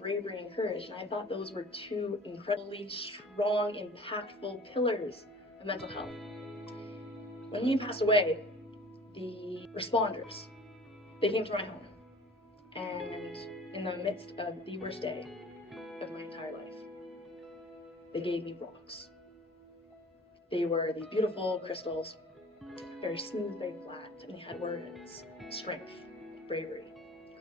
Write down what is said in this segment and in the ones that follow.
bravery and courage, and I thought those were two incredibly strong, impactful pillars of mental health. When he passed away, the responders, they came to my home, and in the midst of the worst day of my entire life, they gave me rocks. They were these beautiful crystals, very smooth, very flat, and they had words: strength, bravery,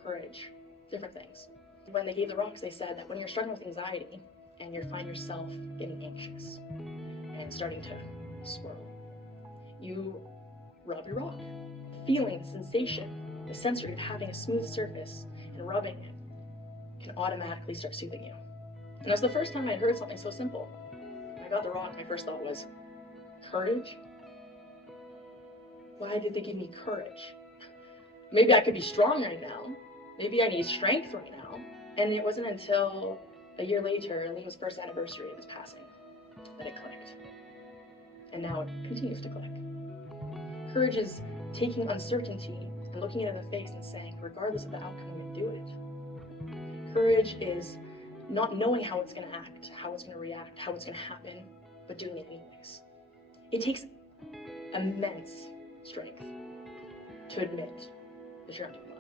courage, different things. When they gave the rocks, they said that when you're struggling with anxiety and you find yourself getting anxious and starting to swirl, you rub your rock. Feeling, the sensation, the sensory of having a smooth surface and rubbing it can automatically start soothing you. And it was the first time I'd heard something so simple. When I got the rock, my first thought was, courage? Why did they give me courage? Maybe I could be strong right now. Maybe I need strength right now. And it wasn't until a year later, Liam's first anniversary of his passing, that it clicked. And now it continues to click. Courage is taking uncertainty and looking it in the face and saying, regardless of the outcome, I'm going to do it. Courage is not knowing how it's going to act, how it's going to react, how it's going to happen, but doing it anyways. It takes immense strength to admit that you're not doing well.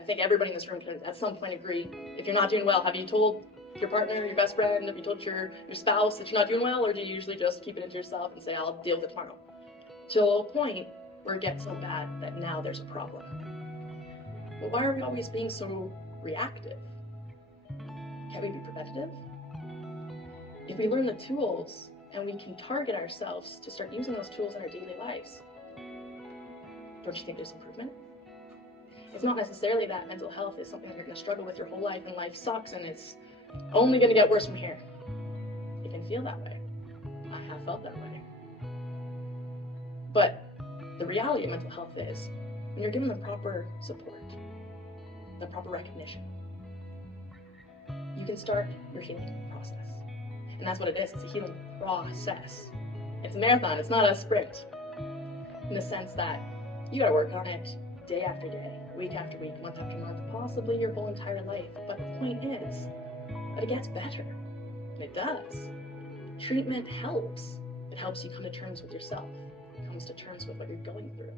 I think everybody in this room can at some point agree, if you're not doing well, have you told your partner, your best friend, have you told your spouse that you're not doing well, or do you usually just keep it into yourself and say, I'll deal with it tomorrow? Till a point where it gets so bad that now there's a problem. But why are we always being so reactive? Can't we be preventative? If we learn the tools and we can target ourselves to start using those tools in our daily lives, don't you think there's improvement? It's not necessarily that mental health is something that you're going to struggle with your whole life and life sucks and it's only going to get worse from here. It can feel that way. I have felt that way. But the reality of mental health is when you're given the proper support, the proper recognition, you can start your healing process. And that's what it is. It's a healing process. It's a marathon. It's not a sprint. In the sense that you got to work on it day after day, week after week, month after month, possibly your whole entire life. But the point is that it gets better. And it does. Treatment helps. It helps you come to terms with yourself. It comes to terms with what you're going through.